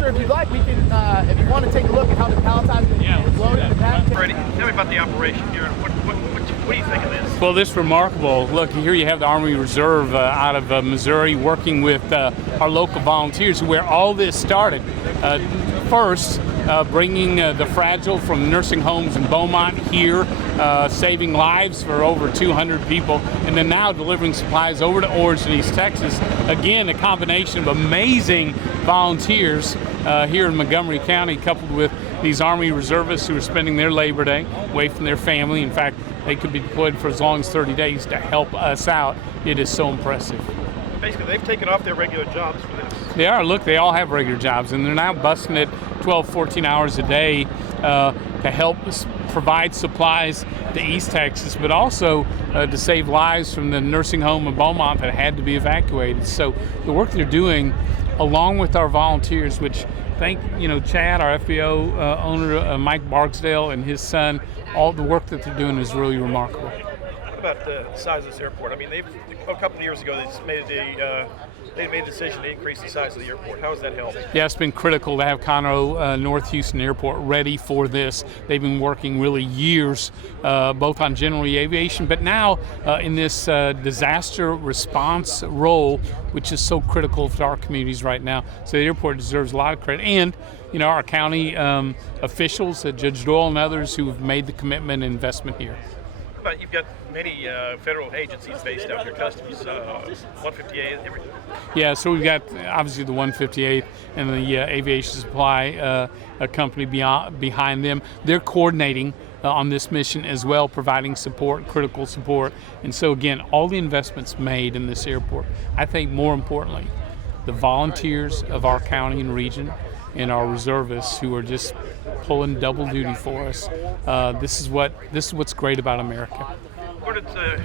sure if you'd like, we can, if you want to take a look at how the palletizing is loaded and packed. Brady, tell me about the operation here. What do you think of this? Well, this is remarkable. Look, here you have the Army Reserve out of Missouri working with our local volunteers where all this started. First, bringing the fragile from nursing homes in Beaumont here, saving lives for over 200 people, and then now delivering supplies over to Orange and East Texas. Again, a combination of amazing volunteers here in Montgomery County, coupled with these Army reservists who are spending their Labor Day away from their family. In fact, they could be deployed for as long as 30 days to help us out. It is so impressive. Basically, they've taken off their regular jobs for this. They are. Look, they all have regular jobs, and they're now busting it 12, 14 hours a day to help us provide supplies to East Texas, but also to save lives from the nursing home in Beaumont that had to be evacuated. So the work they're doing, along with our volunteers, which thank Chad, our FBO owner, Mike Barksdale, and his son, all the work that they're doing is really remarkable. What about the size of this airport? I mean, a couple of years ago, they just made a decision to increase the size of the airport. How has that helped? Yeah, it's been critical to have Conroe North Houston Airport ready for this. They've been working really years, both on general aviation, but now in this disaster response role, which is so critical to our communities right now. So the airport deserves a lot of credit. And our county officials, Judge Doyle and others who have made the commitment and investment here. But you've got many federal agencies based out here, Customs, 158, everything. Yeah, so we've got obviously the 158 and the Aviation Supply company behind them. They're coordinating on this mission as well, providing support, critical support. And so again, all the investments made in this airport. I think more importantly, the volunteers of our county and region and our reservists who are just pulling double duty for us. This is what's great about America.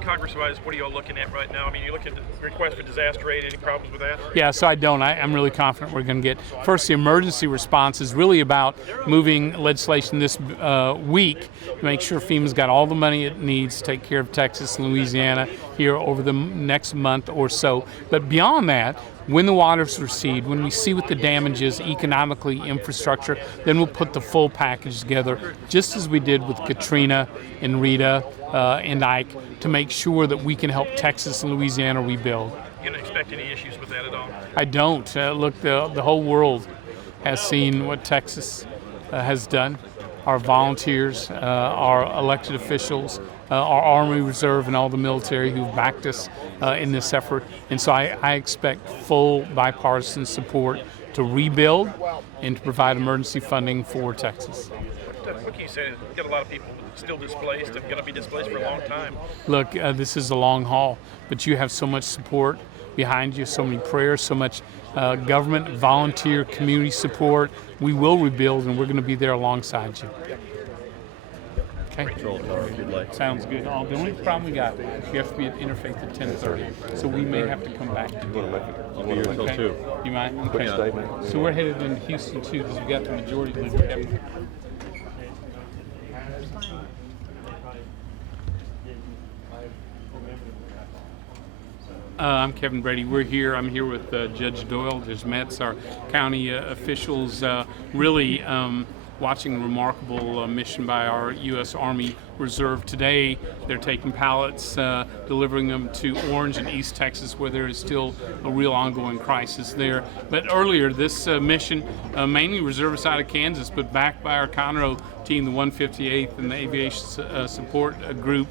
Congress-wise, what are you all looking at right now? I mean, you look at the request for disaster aid. Any problems with that? Yeah, so I'm really confident we're going to get. First, the emergency response is really about moving legislation this week to make sure FEMA's got all the money it needs to take care of Texas and Louisiana here over the next month or so. But beyond that, when the waters recede, when we see what the damage is economically, infrastructure, then we'll put the full package together, just as we did with Katrina and Rita and Ike, to make sure that we can help Texas and Louisiana rebuild. You don't expect any issues with that at all? I don't. Look, the whole world has seen what Texas has done. Our volunteers, our elected officials, our Army Reserve, and all the military who've backed us in this effort. And so I expect full bipartisan support to rebuild and to provide emergency funding for Texas. What can you say? You've got a lot of people still displaced and going to be displaced for a long time. Look, this is a long haul, but you have so much support behind you, so many prayers, so much government, volunteer, community support. We will rebuild, and we're going to be there alongside you. Okay. Sounds good. The only problem we got, we have to be at Interfaith at 10:30, so we may have to come back. I'll be here until 2. You mind? Okay. So we're headed into Houston too, because we got the majority leader. I'm Kevin Brady. I'm here with Judge Doyle, Judge Metz, our county officials, really watching a remarkable mission by our U.S. Army Reserve. Today, they're taking pallets, delivering them to Orange and East Texas, where there is still a real ongoing crisis there. But earlier, this mission, mainly reservists out of Kansas, but backed by our Conroe team, the 158th and the Aviation Support Group,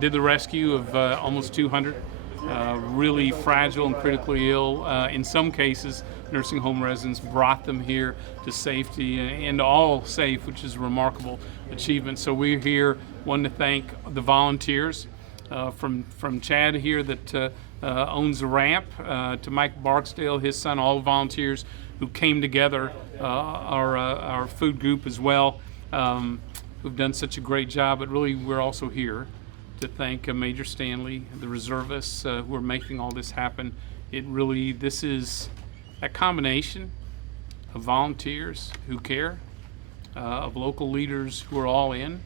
did the rescue of almost 200. Really fragile and critically ill. In some cases, nursing home residents brought them here to safety and all safe, which is a remarkable achievement. So we're here, one, to thank the volunteers from Chad here that owns the ramp, to Mike Barksdale, his son, all the volunteers who came together, our food group as well, who've done such a great job. But really, we're also here to thank Major Stanley, the reservists who are making all this happen. This is a combination of volunteers who care, of local leaders who are all in,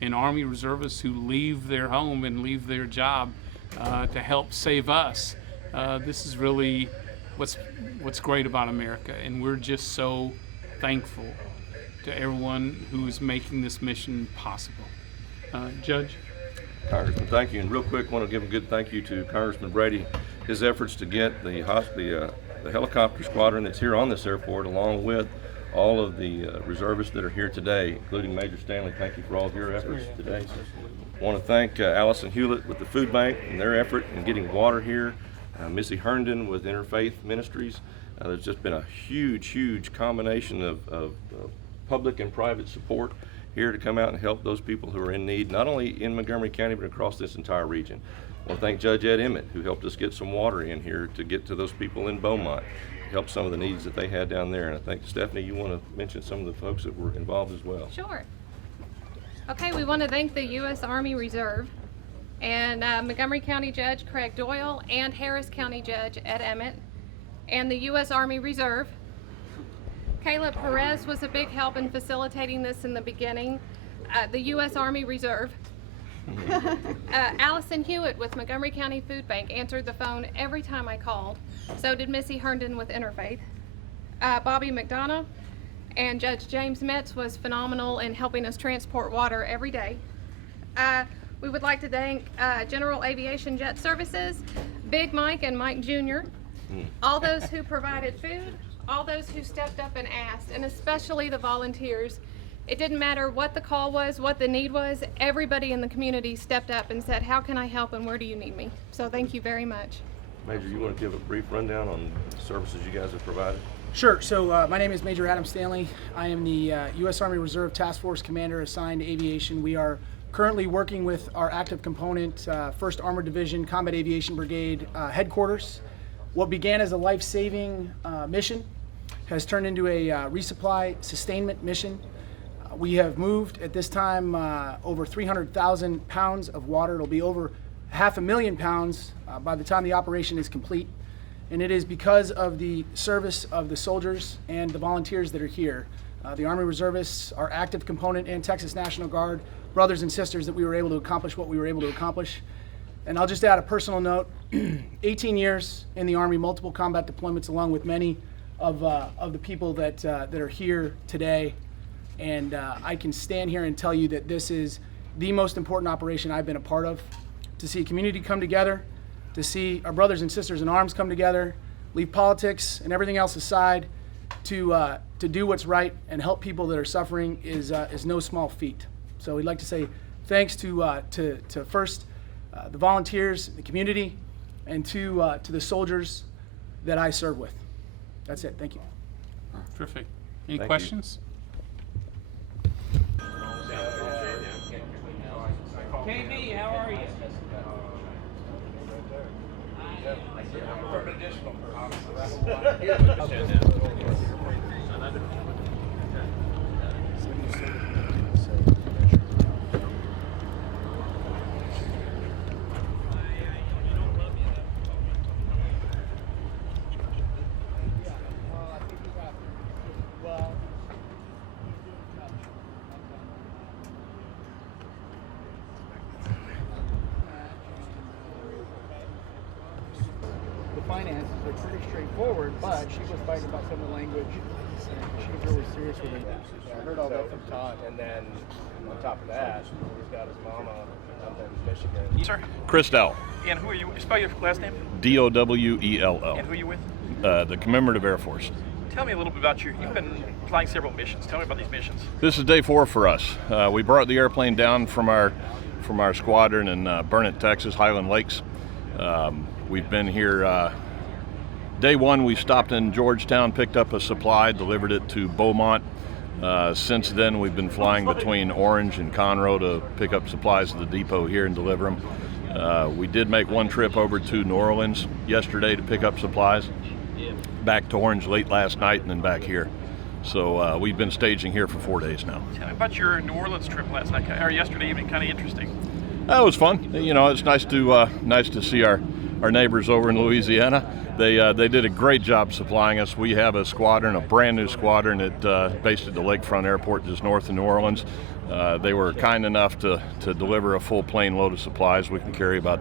and Army reservists who leave their home and leave their job to help save us. This is really what's great about America, and we're just so thankful to everyone who is making this mission possible. Judge? Congressman, thank you. And real quick, want to give a good thank you to Congressman Brady. His efforts to get the helicopter squadron that's here on this airport, along with all of the reservists that are here today, including Major Stanley. Thank you for all of your efforts today. Want to thank Allison Hewlett with the food bank and their effort in getting water here. Missy Herndon with Interfaith Ministries. There's just been a huge combination of public and private support here to come out and help those people who are in need, not only in Montgomery County, but across this entire region. I want to thank Judge Ed Emmett, who helped us get some water in here to get to those people in Beaumont, help some of the needs that they had down there. And I think, Stephanie, you want to mention some of the folks that were involved as well. Sure. Okay, we want to thank the U.S. Army Reserve and Montgomery County Judge Craig Doyle and Harris County Judge Ed Emmett and the U.S. Army Reserve. Caleb Perez was a big help in facilitating this in the beginning. The U.S. Army Reserve. Allison Hewitt with Montgomery County Food Bank answered the phone every time I called. So did Missy Herndon with Interfaith. Bobby McDonough and Judge James Metz was phenomenal in helping us transport water every day. We would like to thank General Aviation Jet Services, Big Mike and Mike Jr., all those who provided food, all those who stepped up and asked, and especially the volunteers. It didn't matter what the call was, what the need was, everybody in the community stepped up and said, how can I help and where do you need me? So thank you very much. Major, you want to give a brief rundown on the services you guys have provided? Sure. So my name is Major Adam Stanley. I am the U.S. Army Reserve Task Force Commander assigned to aviation. We are currently working with our active component, 1st Armored Division Combat Aviation Brigade headquarters. What began as a life-saving mission has turned into a resupply sustainment mission. We have moved at this time over 300,000 pounds of water. It'll be over 500,000 pounds by the time the operation is complete. And it is because of the service of the soldiers and the volunteers that are here. The Army Reservists, our active component, and Texas National Guard, brothers and sisters, that we were able to accomplish what we were able to accomplish. And I'll just add a personal note, 18 years in the Army, multiple combat deployments, along with many of the people that are here today. And I can stand here and tell you that this is the most important operation I've been a part of. To see a community come together, to see our brothers and sisters in arms come together, leave politics and everything else aside, to do what's right and help people that are suffering is no small feat. So we'd like to say thanks to first the volunteers, the community, and to the soldiers that I serve with. That's it. Thank you. Terrific. Any Thank questions? KB, how are you? Finances are pretty straightforward, but she was fighting about some of the language, and she's really serious with it. I heard all that from Todd. And then on top of that, he's got his mama up in Michigan. Sir, Chris Dowell, and who are you? Spell your last name. D-O-W-E-L-L. And who are you with? The Commemorative Air Force. Tell me a little bit about you. You've been flying several missions. Tell me about these missions. This is day 4 for us. We brought the airplane down from our squadron in Burnett, Texas, Highland Lakes. We've been here. Day 1, we stopped in Georgetown, picked up a supply, delivered it to Beaumont. Since then, we've been flying between Orange and Conroe to pick up supplies at the depot here and deliver them. We did make one trip over to New Orleans yesterday to pick up supplies, back to Orange late last night, and then back here. So we've been staging here for 4 days now. Tell me about your New Orleans trip last night, or yesterday evening. Kind of interesting. That was fun. You know, it's nice to see our neighbors over in Louisiana. They did a great job supplying us. We have a squadron, a brand new squadron based at the Lakefront Airport just north of New Orleans. They were kind enough to deliver a full plane load of supplies. We can carry about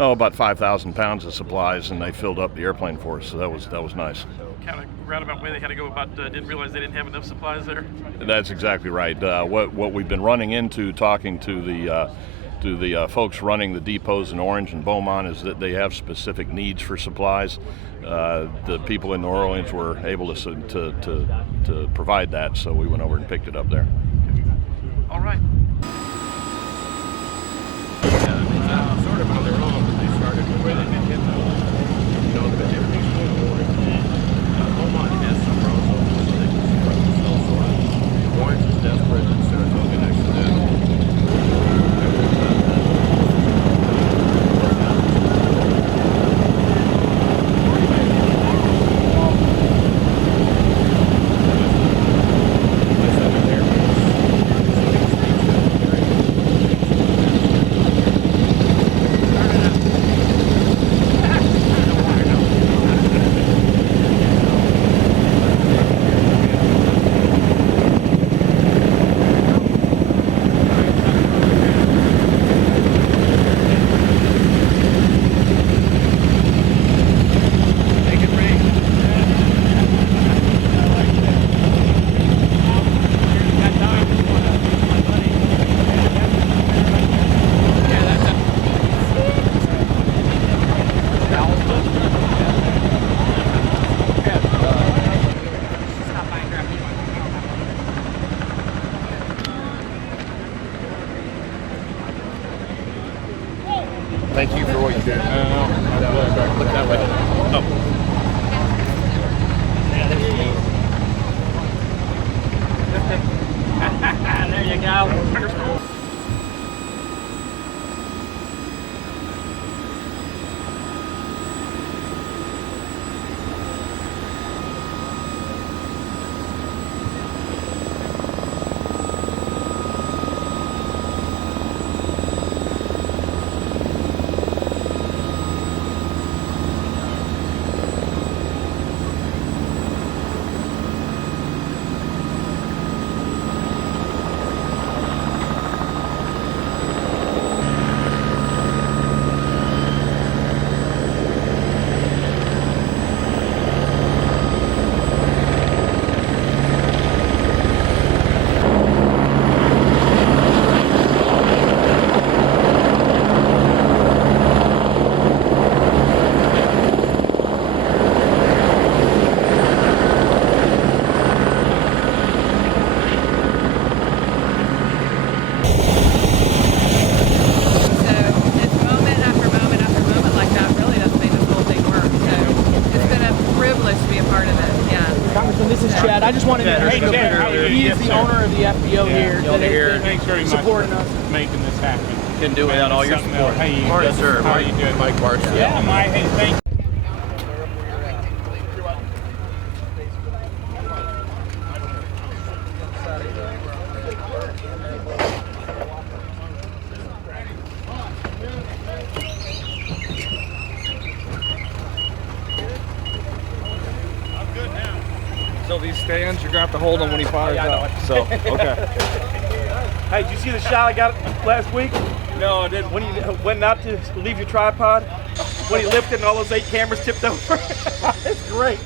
about 5,000 pounds of supplies, and they filled up the airplane for us. So that was nice. Kind of roundabout way they had to go about. Didn't realize they didn't have enough supplies there. That's exactly right. What we've been running into, talking to the folks running the depots in Orange and Beaumont, is that they have specific needs for supplies. The people in New Orleans were able to provide that, so we went over and picked it up there. All right. Sort of on their own, but they started with where they did hit but everything's moving forward. Beaumont has some roads open so they can spread the snow so on. Orange is desperate and Saratoga next to them. Thank you for what you did. Look that way. There you go. Congressman, this is Chad. I just wanted to he is the owner of the FBO here. Thanks very much supporting us. for making this happen. Couldn't do it without all your support. Hey, Morning, sir. How are you doing? Mike Barstow. Yeah, Mike. Hey, thank you. So these stands, you're gonna have to hold them when he fires up. So, okay. Hey, did you see the shot I got last week? No, I didn't. When you went not to leave your tripod, when he lifted and all those 8 cameras tipped over. It's great.